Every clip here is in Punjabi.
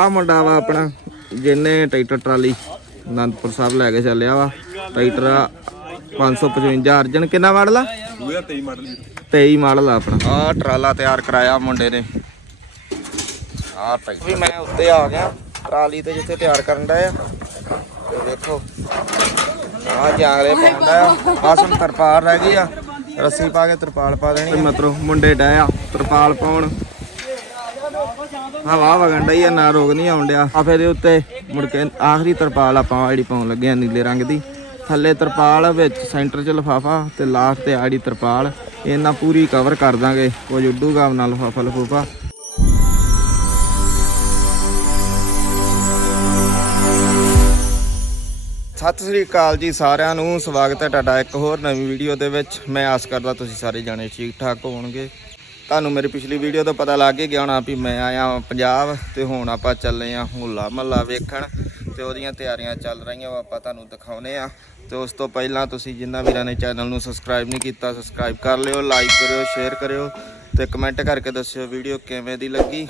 ਆ ਮੁੰਡਾ ਵਾ ਆਪਣਾ ਜਿਹਨੇ ਟਰੈਕਟਰ ਟਰਾਲੀ ਅਨੰਦਪੁਰ ਸਾਹਿਬ ਲੈ ਕੇ ਚੱਲਿਆ ਵਾ। ਟਰੈਕਟਰ ਆ 555 ਅਰਜਨ ਕਿੰਨਾ ਮਾਡਲ ਆ? 2023 ਮਾਡਲ 23 ਮਾਡਲ ਆ ਆਪਣਾ। ਆ ਟਰਾਲਾ ਤਿਆਰ ਕਰਾਇਆ ਮੁੰਡੇ ਨੇ। ਆ ਟਰੈਕਟਰ। ਵੀ ਮੈਂ ਉੱਤੇ ਆ ਗਿਆ ਟਰਾਲੀ ਤੇ ਜਿੱਥੇ ਤਿਆਰ ਕਰਨ ਦਾ ਆ। ਤੇ ਦੇਖੋ ਆ ਜਾਂਗਲੇ ਪਾਉਂਦਾ ਆ। ਆਸਨ ਤਰਪਾਲ ਰਹਿ ਗਈ ਆ। ਰੱਸੀ ਪਾ ਕੇ ਤਰਪਾਲ ਪਾ ਦੇਣੀ ਮਤਲਬ ਮੁੰਡੇ ਡੈ ਆ ਤਰਪਾਲ ਪਾਉਣ। ਹਵਾ ਵਗਣ ਡਈ ਆ, ਨਾ ਰੋਗ ਨਹੀਂ ਆਉਣ ਡਿਆ। ਆ ਫਿਰ ਉੱਤੇ ਮੁੜ ਕੇ ਆਖਰੀ ਤਰਪਾਲ ਆਪਾਂ ਆੜੀ ਪਾਉਣ ਲੱਗੇ ਆ ਨੀਲੇ ਰੰਗ ਦੀ। ਥੱਲੇ ਤਰਪਾਲ ਵਿੱਚ ਸੈਂਟਰ 'ਚ ਲਫਾਫਾ ਤੇ ਲਾਸਟ ਤੇ ਆੜੀ ਤਰਪਾਲ। ਇਹਨਾਂ ਪੂਰੀ ਕਵਰ ਕਰ ਦਾਂਗੇ। ਕੁਝ ਉੱਡੂਗਾ ਨਾਲ ਲਫਾਫਾ ਲਫੂਫਾ। ਸਤਿ ਸ੍ਰੀ ਅਕਾਲ ਜੀ ਸਾਰਿਆਂ ਨੂੰ। ਸਵਾਗਤ ਹੈ ਤੁਹਾਡਾ ਇੱਕ ਹੋਰ ਨਵੀਂ ਵੀਡੀਓ ਦੇ ਵਿੱਚ। ਮੈਂ ਆਸ ਕਰਦਾ ਤੁਸੀਂ ਸਾਰੇ ਜਾਣੇ ਠੀਕ ਠਾਕ ਹੋਣਗੇ ਤੁਹਾਨੂੰ ਮੇਰੀ ਪਿਛਲੀ ਵੀਡੀਓ ਤੋਂ ਪਤਾ ਲੱਗ ਹੀ ਗਿਆ ਹੋਣਾ ਵੀ ਮੈਂ ਆਇਆ ਪੰਜਾਬ ਤੇ ਹੁਣ ਆਪਾਂ ਚੱਲੇ ਆ ਹੋਲਾ ਮਹੱਲਾ ਵੇਖਣ ਤੇ ਉਹਦੀਆਂ ਤਿਆਰੀਆਂ ਚੱਲ ਰਹੀਆਂ ਵਾ ਆਪਾਂ ਤੁਹਾਨੂੰ ਦਿਖਾਉਨੇ ਆ। ਤੇ ਉਸ ਤੋਂ ਪਹਿਲਾਂ ਤੁਸੀਂ ਜਿਨ੍ਹਾਂ ਵੀਰਾਂ ਨੇ ਚੈਨਲ ਨੂੰ ਸਬਸਕ੍ਰਾਈਬ ਨਹੀਂ ਕੀਤਾ ਸਬਸਕ੍ਰਾਈਬ ਕਰ ਲਿਓ ਲਾਈਕ ਕਰਿਓ ਸ਼ੇਅਰ ਕਰਿਓ ਤੇ ਕਮੈਂਟ ਕਰਕੇ ਦੱਸਿਓ ਵੀਡੀਓ ਕਿਵੇਂ ਦੀ ਲੱਗੀ।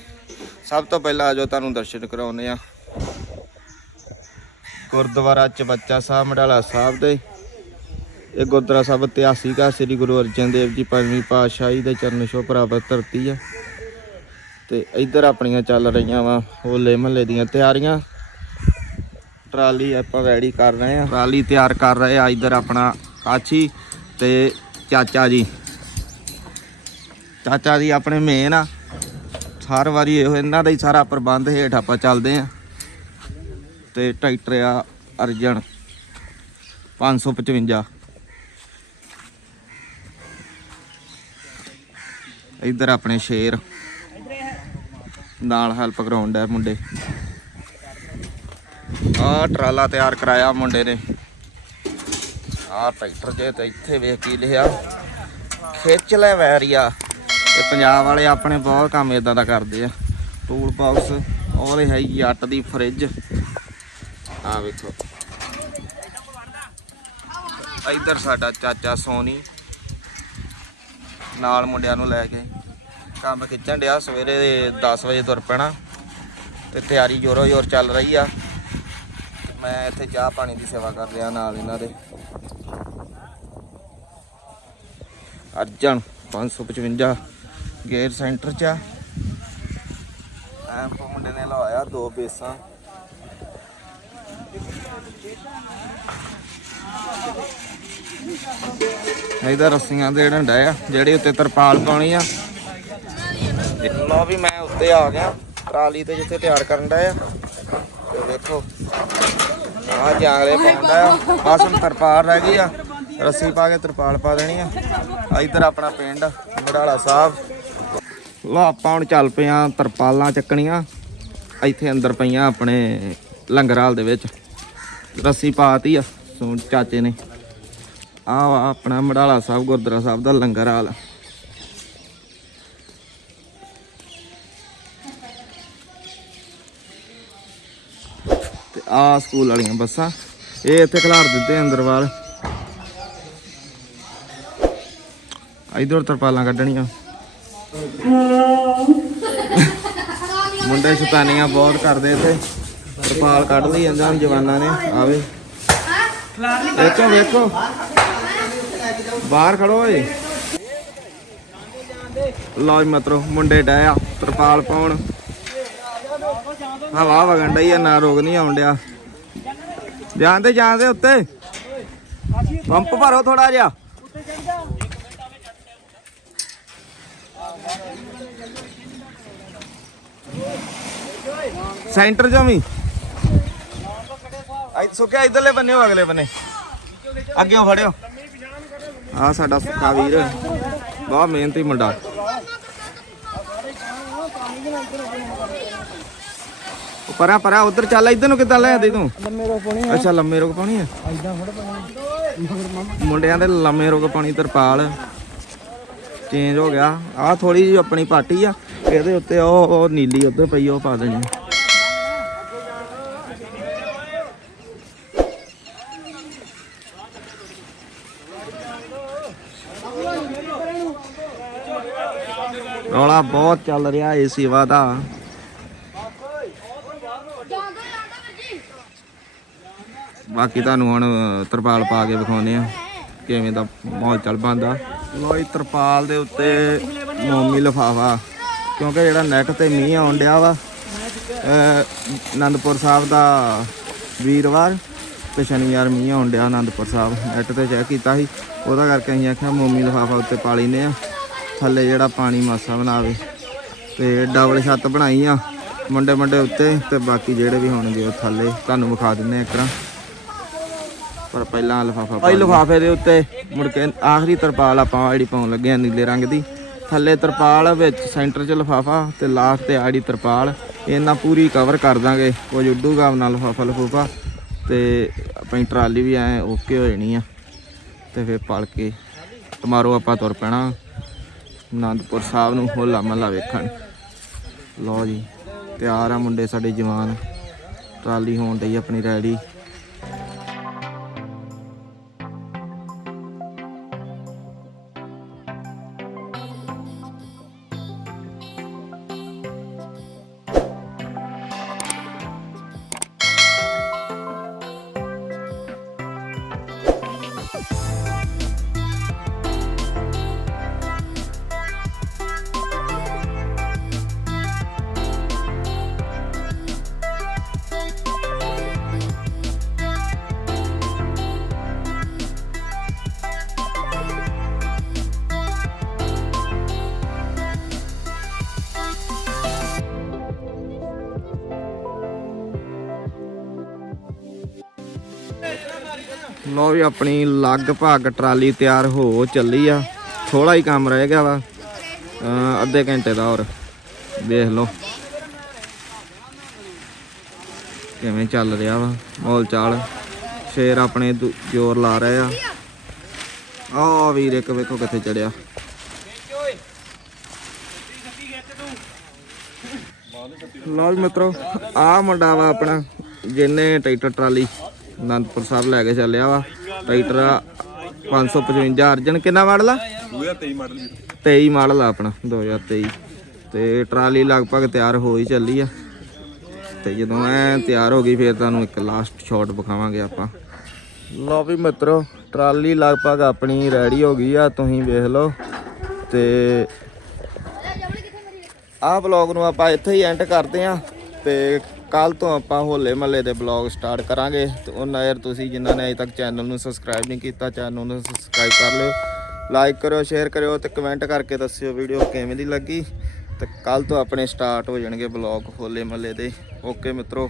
ਸਭ ਤੋਂ ਪਹਿਲਾਂ ਆਜੋ ਤੁਹਾਨੂੰ ਦਰਸ਼ਨ ਕਰਾਉਨੇ ਆ। ਗੁਰਦੁਆਰਾ ਚਬੱਚਾ ਸਾਹਿਬ, ਮਡਾਲਾ ਸਾਹਿਬ ਦੇ। ਇਹ ਗੁਰਦੁਆਰਾ ਸਾਹਿਬ ਇਤਿਹਾਸਿਕ ਆ, ਸ੍ਰੀ ਗੁਰੂ ਅਰਜਨ ਦੇਵ ਜੀ ਪੰਜਵੀਂ ਪਾਤਸ਼ਾਹੀ ਦੇ ਚਰਨ ਛੋਹ ਪ੍ਰਾਪਤ ਧਰਤੀ ਆ। ਤੇ ਇੱਧਰ ਆਪਣੀਆਂ ਚੱਲ ਰਹੀਆਂ ਵਾ ਹੋਲੇ ਮਹੱਲੇ ਦੀਆਂ ਤਿਆਰੀਆਂ। ਟਰਾਲੀ ਆਪਾਂ ਰੈਡੀ ਕਰ ਰਹੇ ਆ। ਟਰਾਲੀ ਤਿਆਰ ਕਰ ਰਹੇ ਆ ਇੱਧਰ ਆਪਣਾ ਕਾਚੀ ਤੇ ਚਾਚਾ ਜੀ। ਚਾਚਾ ਜੀ ਆਪਣੇ ਮੇਨ ਆ। ਹਰ ਵਾਰੀ ਇਹੋ ਇਹਨਾਂ ਦਾ ਹੀ ਸਾਰਾ ਪ੍ਰਬੰਧ ਹੇਠ ਆਪਾਂ ਚੱਲਦੇ ਆ। ਤੇ ਟਰੈਕਟਰ ਆ ਅਰਜਨ 555 ਇੱਧਰ ਆਪਣੇ ਸ਼ੇਰ। ਨਾਲ ਹੈਲਪ ਕਰਾਉਣ ਹੈ ਮੁੰਡੇ। ਆ ਟਰਾਲਾ ਤਿਆਰ ਕਰਾਇਆ ਮੁੰਡੇ ਨੇ। ਆ ਟਰੈਕਟਰ ਜੇ ਤੇ ਇੱਥੇ ਵੇਖ ਕੀ ਲਿਖਿਆ। ਖਿੱਚ ਲੈ ਵੈਰੀਆ। ਇਹ ਪੰਜਾਬ ਵਾਲੇ ਆਪਣੇ ਬਹੁਤ ਕੰਮ ਇਦਾਂ ਦਾ ਕਰਦੇ ਆ। ਟੂਲ ਬਾਕਸ ਔਰ ਇਹ ਹੈ ਜੱਟ ਦੀ ਫਰਿੱਜ ਆ ਵੇਖੋ। ਇੱਧਰ ਸਾਡਾ ਚਾਚਾ ਸੋਨੀ। ਨਾਲ ਮੁੰਡਿਆਂ ਨੂੰ ਲੈ ਕੇ। ਕੰਮ ਖਿੱਚਣ ਡਿਆ, ਸਵੇਰੇ 10 ਵਜੇ ਤੁਰ ਪੈਣਾ ਤੇ ਤਿਆਰੀ ਜੋਰੋ ਜੋਰ ਚੱਲ ਰਹੀ ਆ। ਮੈਂ ਇੱਥੇ ਚਾਹ ਪਾਣੀ ਦੀ ਸੇਵਾ ਕਰ ਰਿਹਾ ਨਾਲ ਇਹਨਾਂ ਦੇ। ਅਰਜਨ 555 ਗੇਅਰ ਸੈਂਟਰ ਚ ਆ। ਐਂਪ ਮੁੰਡੇ ਨੇ ਲਵਾਇਆ ਦੋ ਬੇਸਾਂ। ਇਹਦਾ ਰੱਸੀਆਂ ਦੇ ਡੰਡਾ ਆ, ਜਿਹੜੀ ਉੱਤੇ ਤਰਪਾਲ ਪਾਉਣੀ ਆ। ਲਓ ਵੀ ਮੈਂ ਉੱਤੇ ਆ ਗਿਆ, ਟਰਾਲੀ ਤੇ ਜਿੱਥੇ ਤਿਆਰ ਕਰਨ ਦਾ ਆ। ਤੇ ਦੇਖੋ ਆ ਜਾਂਗਲੇ ਪਾਉਂਦਾ ਆ। ਆਸਨ ਤਰਪਾਲ ਰਹਿ ਗਈ ਆ, ਰੱਸੀ ਪਾ ਕੇ ਤਰਪਾਲ ਪਾ ਦੇਣੀ ਆ। ਆ ਇੱਧਰ ਆਪਣਾ ਪਿੰਡ ਮੜਾਲਾ ਸਾਹਿਬ। ਲਓ, ਆਪਾਂ ਹੁਣ ਚੱਲ ਪਏ ਆ ਤਰਪਾਲਾਂ ਚੱਕਣੀਆਂ। ਇੱਥੇ ਅੰਦਰ ਪਈਆਂ ਆਪਣੇ ਲੰਗਰਾਲ ਦੇ ਵਿੱਚ। ਰੱਸੀ ਪਾਤੀ ਆ ਸੋ ਚਾਚੇ ਨੇ। ਆ ਆਪਣਾ ਮੜਾਲਾ ਸਾਹਿਬ, ਗੁਰਦੁਆਰਾ ਸਾਹਿਬ ਦਾ ਲੰਗਰ ਹਾਲ ਆ ਸਕੂਲ ਵਾਲੀਆਂ ਬੱਸਾਂ। ਇਹ ਇੱਥੇ ਖਿਲਾਰ ਦਿੱਤੇ ਅੰਦਰ ਵਾਲ ਇਧਰ ਤਰਪਾਲਾਂ ਕੱਢਣੀਆਂ। ਮੁੰਡੇ ਸ਼ੈਤਾਨੀਆਂ ਬਹੁਤ ਕਰਦੇ ਇੱਥੇ। ਤਰਪਾਲ ਕੱਢ ਲਈ ਜਾਂਦੇ ਜਵਾਨਾਂ ਨੇ। ਆਵੇ। ਵੇਖੋ ਵੇਖੋ ਬਾਹਰ ਖੜੋ ਓਏ। ਲਓ ਮਤਰੋ, ਮੁੰਡੇ ਡੈ ਤਰਪਾਲ ਪਾਉਣ। ਹਵਾ ਵਗਣ ਡਈ ਆ, ਨਾ ਰੋਗ ਨਹੀਂ ਆਉਣ ਡਿਆ। ਜਾਂਦੇ ਜਾਂਦੇ ਉੱਤੇ। ਪੰਪ ਭਰੋ ਥੋੜਾ ਜਿਹਾ। ਸੈਂਟਰ ਚੋਂ ਵੀ। ਸੁੱਕਿਆ, ਇਧਰਲੇ ਬੰਨੇ ਹੋ, ਅਗਲੇ ਬੰਨੇ। ਅੱਗੇ ਫੜਿਓ। ਆ ਸਾਡਾ ਸੁੱਖਾ ਵੀਰ। ਬਹੁਤ ਮਿਹਨਤੀ ਮੁੰਡਾ। ਪਰਾਂ ਪਰਾਂ ਉਧਰ ਚੱਲ ਇਧਰ ਨੂੰ ਕਿੱਦਾਂ ਲੈ ਆਦੀ ਤੂੰ? ਲੰਮੇ ਰੋ ਪਾਉਣੀ ਅੱਛਾ ਲੰਮੇ ਰੋਗ ਪਾਣੀ ਆ? ਐਦਾਂ ਫੜ ਪਾਉਣੀ। ਮੁੰਡਿਆਂ ਦੇ ਲੰਮੇ ਰੋਗ ਪਾਣੀ ਤਰਪਾਲ। ਚੇਂਜ ਹੋ ਗਿਆ। ਆ ਥੋੜੀ ਜਿਹੀ ਆਪਣੀ ਪਾਟੀ ਆ। ਇਹਦੇ ਉੱਤੇ ਉਹ ਉਹ ਨੀਲੀ ਉੱਧਰ ਪਈ ਉਹ ਪਾ ਦੇਣੀ ਰੌਲਾ ਬਹੁਤ ਚੱਲ ਰਿਹਾ ਏ ਸੇਵਾ ਦਾ। ਬਾਕੀ ਤੁਹਾਨੂੰ ਹੁਣ ਤਰਪਾਲ ਪਾ ਕੇ ਵਿਖਾਉਂਦੇ ਆ ਕਿਵੇਂ ਦਾ ਮਾਹੌਲ ਚੱਲ ਪਾਂਦਾ ਲੋਈ ਤਰਪਾਲ ਦੇ ਉੱਤੇ ਮੋਮੀ ਲਫਾਫਾ ਕਿਉਂਕਿ ਜਿਹੜਾ ਨੈਟ ਤੇ ਮੀਂਹ ਆਉਣ ਡਿਆ ਵਾ ਅ, ਆਨੰਦਪੁਰ ਸਾਹਿਬ ਦਾ ਵੀਰਵਾਰ ਤੇ ਸ਼ਨੀਵਾਰ ਮੀਂਹ ਆਉਣ ਡਿਆ ਆਨੰਦਪੁਰ ਸਾਹਿਬ ਨੈਟ ਤੇ ਚੈੱਕ ਕੀਤਾ ਸੀ ਉਹਦਾ ਕਰਕੇ ਅਸੀਂ ਆਖਿਆ ਮੋਮੀ ਲਫਾਫਾ ਉੱਤੇ ਪਾ ਲੈਨੇ ਆ ਥੱਲੇ ਜਿਹੜਾ ਪਾਣੀ ਮਾਸਾ ਬਣਾਵੇ ਤੇ ਡਬਲ ਛੱਤ ਬਣਾਈ ਆ। ਮੁੰਡੇ ਮੁੰਡੇ ਉੱਤੇ ਤੇ ਬਾਕੀ ਜਿਹੜੇ ਵੀ ਹੋਣਗੇ ਉਹ ਥੱਲੇ ਤੁਹਾਨੂੰ ਵਿਖਾ ਦਿੰਨੇ ਆ ਇੱਕ ਵਾਰ ਪਰ ਪਹਿਲਾਂ ਲਫਾਫਾ ਪਾ ਲਫਾਫੇ ਦੇ ਉੱਤੇ ਮੁੜ ਕੇ ਆਖਰੀ ਤਰਪਾਲ ਆਪਾਂ ਜਿਹੜੀ ਪਾਉਣ ਲੱਗੇ ਆ ਨੀਲੇ ਰੰਗ ਦੀ। ਥੱਲੇ ਤਰਪਾਲ ਵਿੱਚ ਸੈਂਟਰ 'ਚ ਲਫਾਫਾ ਤੇ ਲਾਸਟ ਤੇ ਆੜੀ ਤਰਪਾਲ ਇਹਨਾਂ ਪੂਰੀ ਕਵਰ ਕਰ ਦਾਂਗੇ। ਕੁਝ ਉੱਡੂਗਾ ਨਾਲ ਲਫਾਫਾ ਲਫੂਫਾ ਤੇ ਆਪਣੀ ਟਰਾਲੀ ਵੀ ਐ ਓਕੇ ਹੋ ਜਾਣੀ ਆ। ਤੇ ਫਿਰ ਪਲ ਕੇ ਟਮਾਰੋ ਆਪਾਂ ਤੁਰ ਪੈਣਾ। ਆਨੰਦਪੁਰ ਸਾਹਿਬ ਨੂੰ ਹੋਲਾ ਮਹੱਲਾ ਵੇਖਣ। ਲਓ ਜੀ। ਤਿਆਰ ਆ ਮੁੰਡੇ ਸਾਡੇ ਜਵਾਨ। ਟਰਾਲੀ ਹੋਣ ਡਈ ਆਪਣੀ ਰੈਡੀ। ਲੋ ਵੀ ਆਪਣੀ ਲਗਭਗ ਟਰਾਲੀ ਤਿਆਰ ਹੋ ਚੱਲੀ ਆ। ਥੋੜਾ ਹੀ ਕੰਮ ਰਹਿ ਗਿਆ ਵਾ। ਅੱਧੇ ਘੰਟੇ ਦਾ ਹੋਰ। ਦੇਖ ਲਓ। ਕਿਵੇਂ ਚੱਲ ਰਿਹਾ ਵਾ ਮੌਲ ਚਾਲ। ਸ਼ੇਰ ਆਪਣੇ ਦੂ- ਜ਼ੋਰ ਲਾ ਰਹੇ ਆ। ਆ ਵੀਰ, ਇੱਕ ਵੇਖੋ ਕਿੱਥੇ ਚੜਿਆ। ਲਓ ਜੀ ਮਿੱਤਰੋ ਆ ਮੁੰਡਾ ਵਾ ਆਪਣਾ ਜਿੰਨੇ ਟਰੈਕਟਰ ਟਰਾਲੀ ਅਨੰਦਪੁਰ ਸਾਹਿਬ ਲੈ ਕੇ ਚੱਲਿਆ ਵਾ। ਟਰੈਕਟਰ 555 ਅਰਜਨ ਕਿੰਨਾ ਮਾਡਲ ਆ? 2023 ਮਾਡਲ 23 ਮਾਡਲ ਆ ਆਪਣਾ 2023 ਤੇ ਟਰਾਲੀ ਲਗਭਗ ਤਿਆਰ ਹੋ ਹੀ ਚੱਲੀ ਆ। ਤੇ ਜਦੋਂ ਐ ਤਿਆਰ ਹੋ ਗਈ ਫਿਰ ਤੁਹਾਨੂੰ ਇੱਕ ਲਾਸਟ ਸ਼ਾਟ ਵਿਖਾਵਾਂਗੇ ਆਪਾਂ। ਲਓ ਵੀ ਮਿੱਤਰੋ ਟਰਾਲੀ ਲਗਭਗ ਆਪਣੀ ਰੈਡੀ ਹੋ ਗਈ ਆ ਤੁਸੀਂ ਵੇਖ ਲਓ। ਤੇ ਆਹ ਬਲੌਗ ਨੂੰ ਆਪਾਂ ਇੱਥੇ ਹੀ ਐਂਡ ਕਰਦੇ ਆਂ। ਤੇ ਕੱਲ ਤੋਂ ਆਪਾਂ ਹੋਲੇ ਮਹੱਲੇ ਦੇ ਬਲੌਗ ਸਟਾਰਟ ਕਰਾਂਗੇ। ਤੇ ਉਹਨਾਂ ਯਾਰ ਤੁਸੀਂ ਜਿਨ੍ਹਾਂ ਨੇ ਅਜੇ ਤੱਕ ਚੈਨਲ ਨੂੰ ਸਬਸਕ੍ਰਾਈਬ ਨਹੀਂ ਕੀਤਾ ਚੈਨਲ ਨੂੰ ਸਬਸਕ੍ਰਾਈਬ ਕਰ ਲਿਓ। ਲਾਈਕ ਕਰਿਓ ਸ਼ੇਅਰ ਕਰਿਓ ਤੇ ਕਮੈਂਟ ਕਰਕੇ ਦੱਸਿਓ ਵੀਡੀਓ ਕਿਵੇਂ ਦੀ ਲੱਗੀ। ਤੇ ਕੱਲ ਤੋਂ ਆਪਣੇ ਸਟਾਰਟ ਹੋ ਜਾਣਗੇ ਬਲੌਗ ਹੋਲੇ ਮਹੱਲੇ ਦੇ। ਓਕੇ ਮਿੱਤਰੋ।